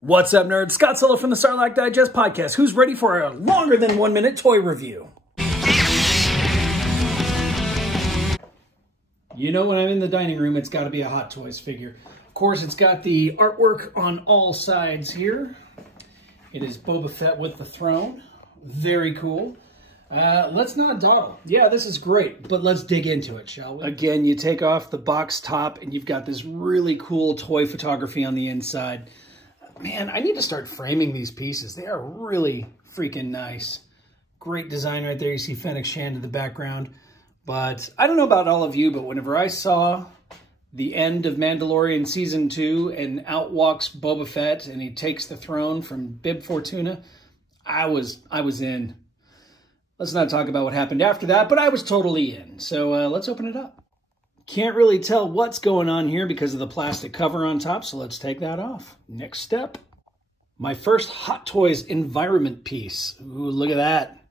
What's up, nerds? Scott Solo from the Sarlacc Digest podcast. Who's ready for a longer than 1 minute toy review? You know, when I'm in the dining room, it's got to be a Hot Toys figure. Of course, it's got the artwork on all sides here. It is Boba Fett with the throne. Very cool. Let's not dawdle. Yeah, this is great, but let's dig into it, shall we? Again, you take off the box top and you've got this really cool toy photography on the inside. Man, I need to start framing these pieces. They are really freaking nice. Great design right there. You see Fennec Shand in the background. But I don't know about all of you, but whenever I saw the end of Mandalorian Season 2 and out walks Boba Fett and he takes the throne from Bib Fortuna, I was in. Let's not talk about what happened after that, but I was totally in. So let's open it up. Can't really tell what's going on here because of the plastic cover on top, so let's take that off. Next step, my first Hot Toys environment piece. Ooh, look at that.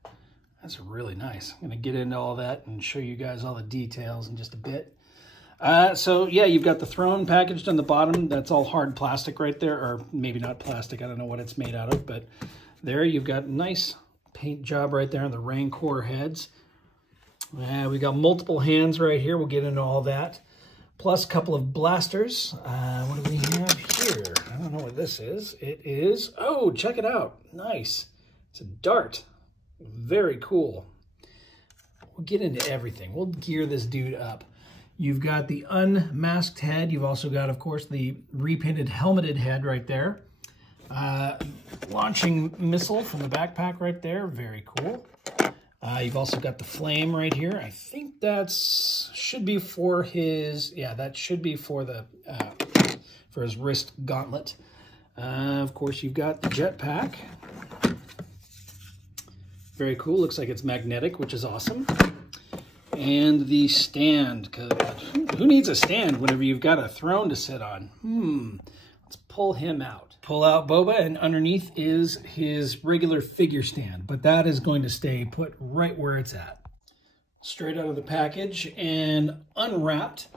That's really nice. I'm going to get into all that and show you guys all the details in just a bit. So, yeah, you've got the throne packaged on the bottom. That's all hard plastic right there, or maybe not plastic. I don't know what it's made out of, but there you've got a nice paint job right there on the Rancor heads. We got multiple hands right here. We'll get into all that. Plus a couple of blasters. What do we have here? I don't know what this is. It is, oh, check it out. Nice. It's a dart. Very cool. We'll get into everything. We'll gear this dude up. You've got the unmasked head. You've also got, of course, the repainted helmeted head right there. Launching missile from the backpack right there. Very cool. You've also got the flame right here. I think that's should be for his, yeah, that should be for the for his wrist gauntlet. Of course, you've got the jetpack. Very cool. Looks like it's magnetic, which is awesome. And the stand. Who needs a stand whenever you've got a throne to sit on? Let's pull him out. Pull out Boba, and underneath is his regular figure stand, but that is going to stay put right where it's at. Straight out of the package and unwrapped,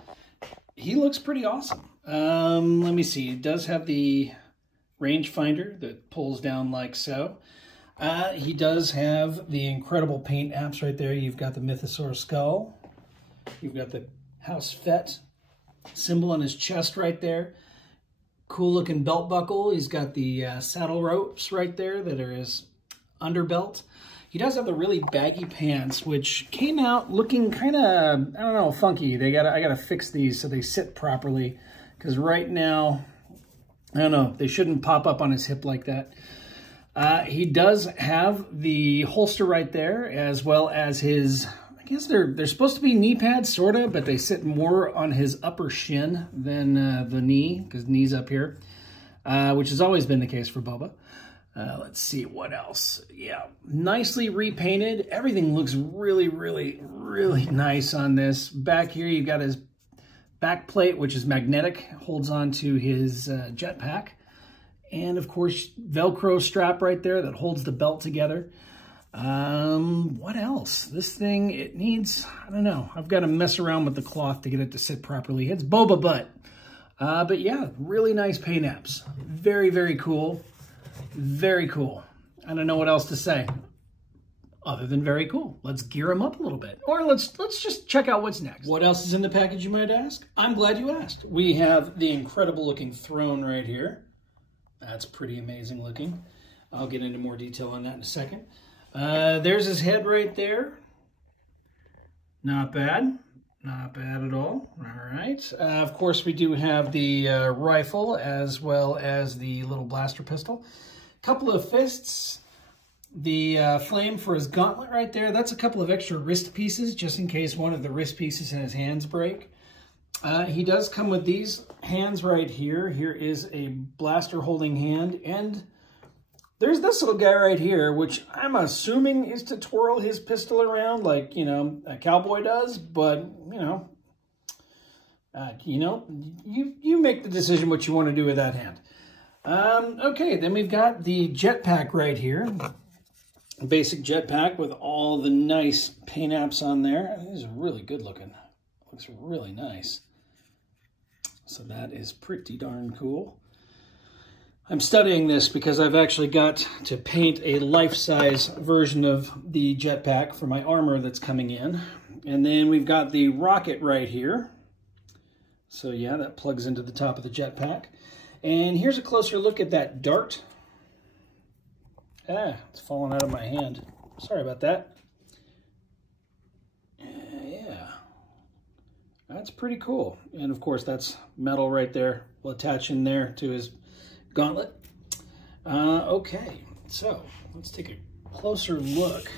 he looks pretty awesome. Let me see. It does have the rangefinder that pulls down like so. He does have the incredible paint apps right there. You've got the Mythosaur skull. You've got the House Fett symbol on his chest right there. Cool looking belt buckle. He's got the saddle ropes right there that are his underbelt. He does have the really baggy pants, which came out looking kind of, I don't know, funky. I gotta fix these so they sit properly, because right now, I don't know, they shouldn't pop up on his hip like that. He does have the holster right there, as well as his, I guess they're supposed to be knee pads, sort of, but they sit more on his upper shin than the knee, because the knee's up here, which has always been the case for Boba. Let's see what else. Yeah, nicely repainted. Everything looks really, really, really nice on this. Back here, you've got his back plate, which is magnetic, holds on to his jetpack. And, of course, Velcro strap right there that holds the belt together. What else? This thing, it needs, I don't know. I've got to mess around with the cloth to get it to sit properly. It's Boba Butt. But yeah, really nice paint apps. Very, very cool. Very cool. I don't know what else to say other than very cool. Let's gear him up a little bit. Or let's just check out what's next. What else is in the package, you might ask? I'm glad you asked. We have the incredible looking throne right here. That's pretty amazing looking. I'll get into more detail on that in a second. There's his head right there. Not bad. Not bad at all. All right. Of course, we do have the rifle as well as the little blaster pistol. Couple of fists. The flame for his gauntlet right there. That's a couple of extra wrist pieces just in case one of the wrist pieces in his hands break. He does come with these hands right here. Here is a blaster holding hand, and there's this little guy right here, which I'm assuming is to twirl his pistol around like, you know, a cowboy does, but, you make the decision what you want to do with that hand. Okay, then we've got the jetpack right here. A basic jetpack with all the nice paint apps on there. This is really good looking. Looks really nice. So that is pretty darn cool. I'm studying this because I've actually got to paint a life-size version of the jetpack for my armor that's coming in. And then we've got the rocket right here. So yeah, that plugs into the top of the jetpack. And here's a closer look at that dart. Ah, it's falling out of my hand. Sorry about that. Yeah, that's pretty cool. And of course, that's metal right there. We'll attach in there to his gauntlet. Okay, so let's take a closer look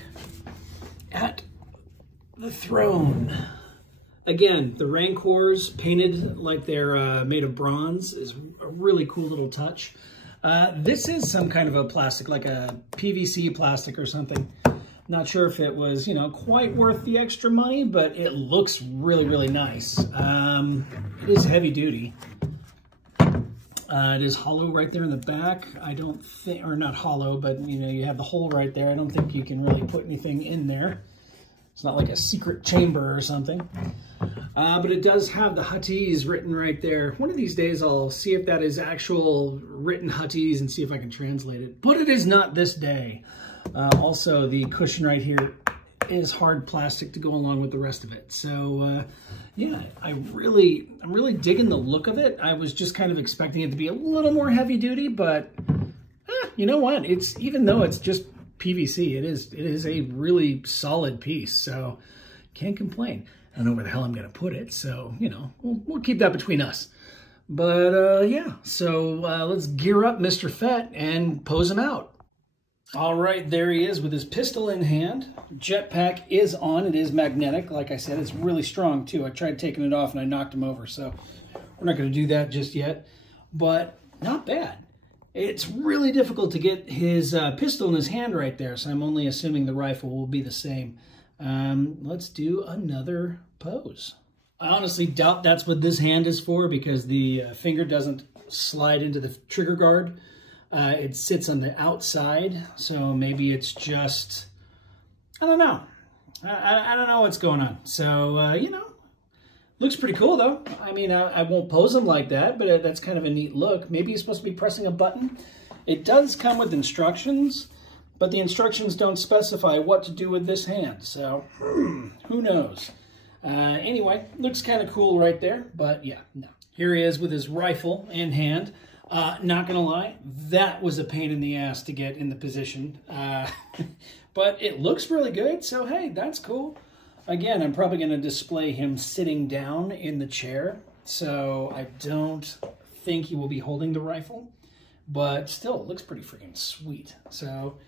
at the throne. Again, the Rancors painted like they're made of bronze is a really cool little touch. This is some kind of a plastic, like a PVC plastic or something. Not sure if it was, you know, quite worth the extra money, but it looks really, really nice. It is heavy duty. It is hollow right there in the back. I don't think, or not hollow, but you know, you have the hole right there. I don't think you can really put anything in there. It's not like a secret chamber or something. But it does have the Huttese written right there. One of these days I'll see if that is actual written Huttese and see if I can translate it. But it is not this day. Also, the cushion right here is hard plastic to go along with the rest of it. So yeah, I'm really digging the look of it. I was just kind of expecting it to be a little more heavy duty, but you know what? It's, even though it's just PVC, it is a really solid piece. So can't complain. I don't know where the hell I'm going to put it, so, you know, we'll keep that between us. But, yeah, so let's gear up Mr. Fett and pose him out. All right, there he is with his pistol in hand. Jetpack is on. It is magnetic. Like I said, it's really strong, too. I tried taking it off, and I knocked him over, so we're not going to do that just yet. But not bad. It's really difficult to get his pistol in his hand right there, so I'm only assuming the rifle will be the same. Let's do another pose. I honestly doubt that's what this hand is for, because the finger doesn't slide into the trigger guard. It sits on the outside, so maybe it's just, I don't know. I don't know what's going on. So, you know, looks pretty cool though. I mean, I won't pose him like that, but that's kind of a neat look. Maybe he's supposed to be pressing a button. It does come with instructions, but the instructions don't specify what to do with this hand, so who knows. Anyway, looks kind of cool right there, but yeah, no. Here he is with his rifle in hand. Not gonna lie, that was a pain in the ass to get in the position, but it looks really good, so hey, that's cool. Again, I'm probably gonna display him sitting down in the chair, so I don't think he will be holding the rifle, but still, it looks pretty freaking sweet. So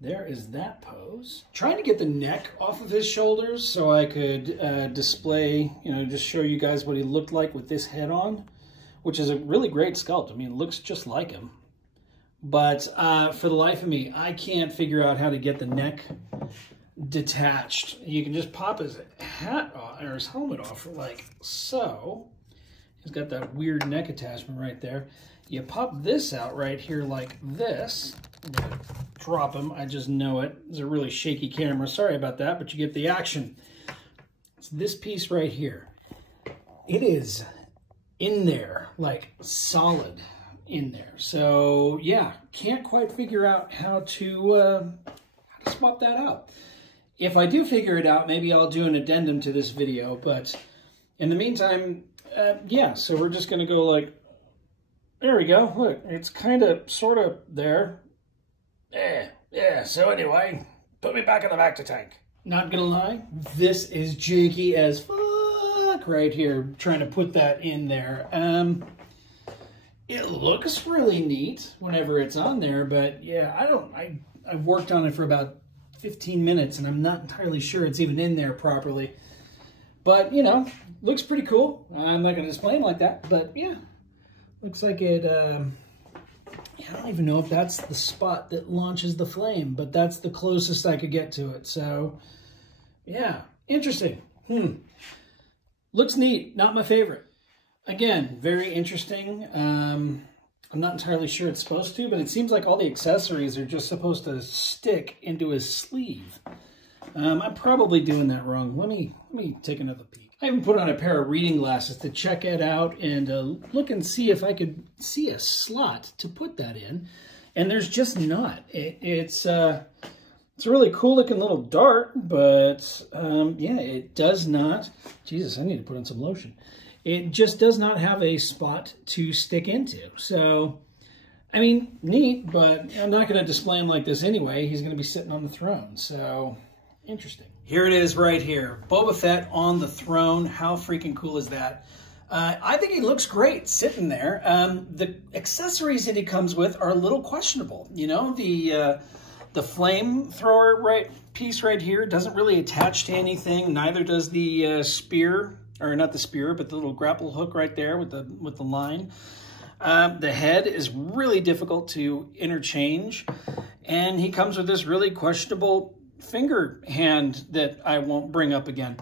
there is that pose. Trying to get the neck off of his shoulders so I could display, you know, just show you guys what he looked like with this head on, which is a really great sculpt. I mean, it looks just like him. But for the life of me, I can't figure out how to get the neck detached. You can just pop his hat off, or his helmet off, like so. He's got that weird neck attachment right there. You pop this out right here like this. I'm gonna drop him, I just know it. It's a really shaky camera, sorry about that, but you get the action. It's this piece right here. It is in there, like solid in there. So yeah, can't quite figure out how to swap that out. If I do figure it out, maybe I'll do an addendum to this video, but in the meantime, yeah, so we're just gonna go like, there we go, look, it's kind of, sort of there. Yeah, so anyway, put me back in the Bacta tank. Not gonna lie, this is janky as fuck right here, trying to put that in there. It looks really neat whenever it's on there, but yeah, I've worked on it for about 15 minutes and I'm not entirely sure it's even in there properly. But, you know, looks pretty cool. I'm not gonna display it like that, but yeah, looks like it, I don't even know if that's the spot that launches the flame, but that's the closest I could get to it. So, yeah, interesting. Looks neat, not my favorite. Again, very interesting. I'm not entirely sure it's supposed to, but it seems like all the accessories are just supposed to stick into his sleeve. I'm probably doing that wrong. Let me take another peek. I even put on a pair of reading glasses to check it out and look and see if I could see a slot to put that in. And there's just not. It's a really cool looking little dart, but yeah, it does not. Jesus, I need to put on some lotion. It just does not have a spot to stick into. So, I mean, neat, but I'm not going to display him like this anyway. He's going to be sitting on the throne. So, interesting. Here it is right here. Boba Fett on the throne. How freaking cool is that? I think he looks great sitting there. The accessories that he comes with are a little questionable. You know, the flamethrower piece right here doesn't really attach to anything. Neither does the spear, or not the spear, but the little grapple hook right there with the line. The head is really difficult to interchange, and he comes with this really questionable finger hand that I won't bring up again.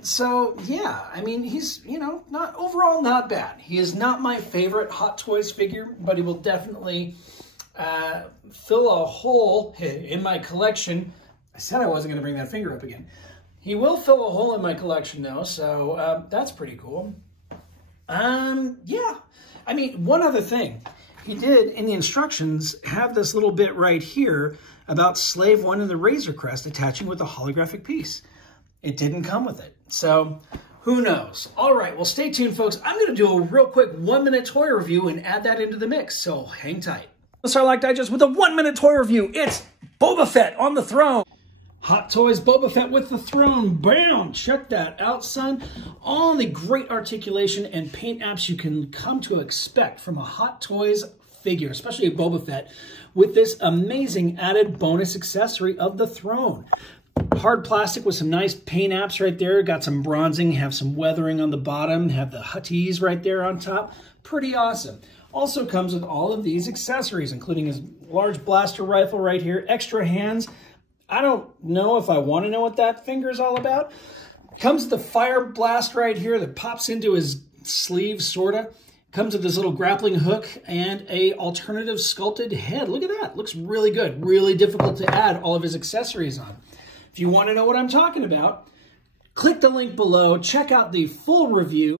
So yeah, I mean, he's, you know, overall not bad. He is not my favorite Hot Toys figure, but he will definitely fill a hole in my collection. I said I wasn't going to bring that finger up again. He will fill a hole in my collection though, so that's pretty cool. Yeah, I mean, one other thing. He did, in the instructions, have this little bit right here about Slave 1 and the Razor Crest attaching with a holographic piece. It didn't come with it, so who knows? All right, well, stay tuned, folks. I'm going to do a real quick 1-minute toy review and add that into the mix, so hang tight. Starlight Digest with a 1-minute toy review. It's Boba Fett on the throne. Hot Toys Boba Fett with the throne. Bam! Check that out, son. All the great articulation and paint apps you can come to expect from a Hot Toys figure, especially a Boba Fett, with this amazing added bonus accessory of the throne. Hard plastic with some nice paint apps right there. Got some bronzing, have some weathering on the bottom, have the Hutties right there on top. Pretty awesome. Also comes with all of these accessories, including his large blaster rifle right here, extra hands. I don't know if I want to know what that finger is all about. Comes with the fire blast right here that pops into his sleeve, sorta. Comes with this little grappling hook and a alternative sculpted head. Look at that. Looks really good. Really difficult to add all of his accessories on. If you want to know what I'm talking about, click the link below. Check out the full review.